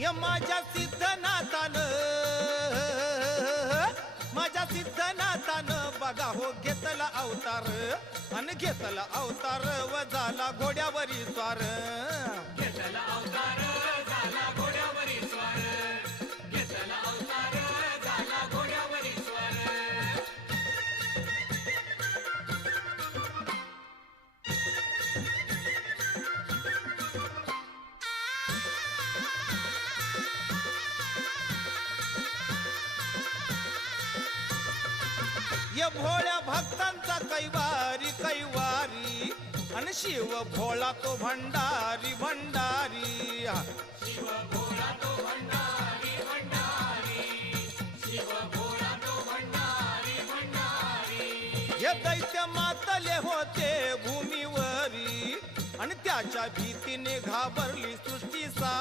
या माझ्या सिद्धनाथानं बघा हो घेतला अवतार आणि घेतला अवतार व झाला घोड्यावरी स्वार. घेतला अवतार झाला घोड्यावरी स्वार. घेतला अवतार झाला घोड्यावरी स्वार. या भोळ्या भक्तांचा कैवारी कैवारी आणि शिव भोळा तो भंडारी भंडारी. शिव भोळा तो भंडारी भंडारी. शिव भोळा तो भंडारी भंडारी. हे दैत्य मातले होते भूमीवरी आणि त्याच्या भीतीने घाबरली सृष्टी सारी.